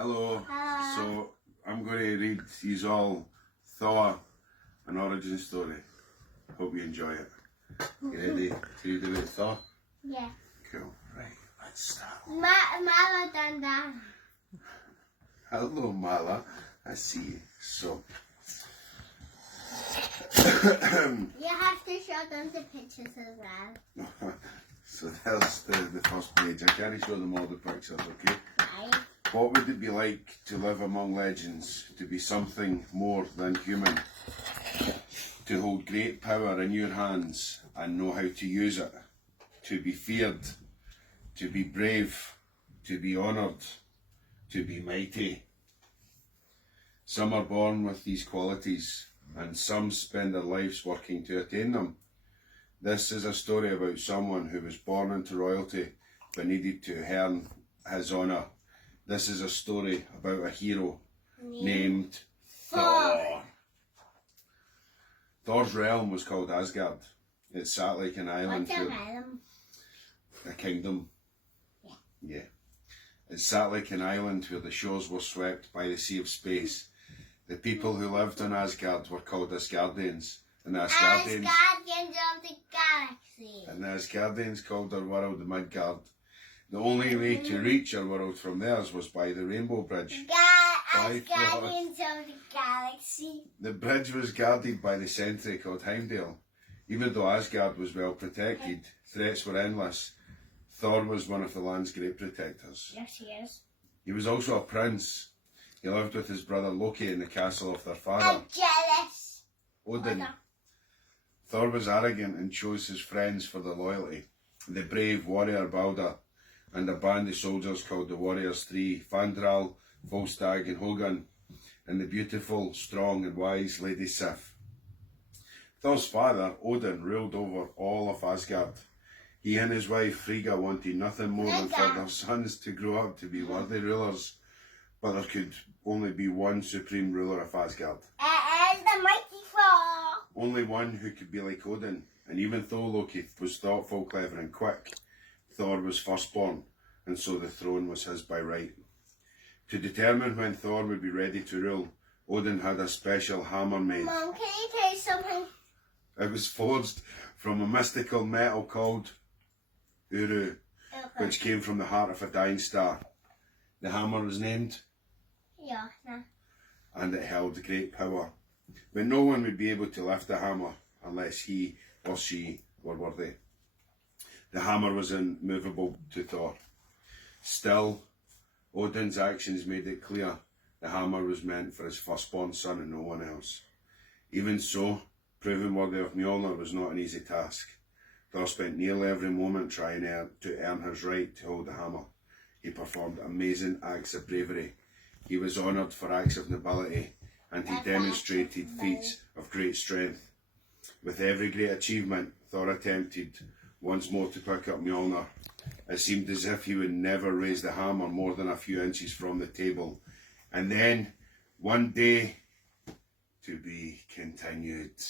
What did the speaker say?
Hello. So I'm going to read you all Thor, an origin story. Hope you enjoy it. You ready to read about Thor? Yeah. Cool. Right, let's start. Mala done that. Hello, Mala. I see you. So. You have to show them the pictures as well. So there's the first page. I can't show them all the pictures, okay? Right. What would it be like to live among legends, to be something more than human, to hold great power in your hands and know how to use it, to be feared, to be brave, to be honoured, to be mighty? Some are born with these qualities, and some spend their lives working to attain them. This is a story about someone who was born into royalty but needed to earn his honour. This is a story about a hero named Thor. Thor's realm was called Asgard. It sat like an island. What's a realm? A kingdom. Yeah. It sat like an island where the shores were swept by the sea of space. The people who lived on Asgard were called Asgardians. And the Asgardians of the galaxy. And the Asgardians called their world the Midgard. The only way to reach our world from theirs was by the Rainbow Bridge. Asgardians of the galaxy. The bridge was guarded by the sentry called Heimdall. Even though Asgard was well protected, threats were endless. Thor was one of the land's great protectors. Yes, he is. He was also a prince. He lived with his brother Loki in the castle of their I'm father, jealous. Odin. Thor was arrogant and chose his friends for their loyalty. The brave warrior Balder and a band of soldiers called the Warriors Three, Fandral, Volstagg and Hogun, and the beautiful, strong and wise Lady Sif. Thor's father, Odin, ruled over all of Asgard. He and his wife Frigga wanted nothing more than for their sons to grow up to be worthy rulers, but there could only be one supreme ruler of Asgard. And the mighty Thor. Only one who could be like Odin, and even though Loki was thoughtful, clever and quick, Thor was firstborn, and so the throne was his by right. To determine when Thor would be ready to rule, Odin had a special hammer made. Mom, can you tell you something? It was forged from a mystical metal called Uru, which came from the heart of a dying star. The hammer was named, and it held great power. But no one would be able to lift the hammer unless he or she were worthy. The hammer was immovable to Thor. Still, Odin's actions made it clear the hammer was meant for his firstborn son and no one else. Even so, proving worthy of Mjolnir was not an easy task. Thor spent nearly every moment trying to earn his right to hold the hammer. He performed amazing acts of bravery. He was honoured for acts of nobility, and he demonstrated feats of great strength. With every great achievement, Thor attempted once more to pick up Mjolnir. It seemed as if he would never raise the hammer more than a few inches from the table. And then, one day, to be continued.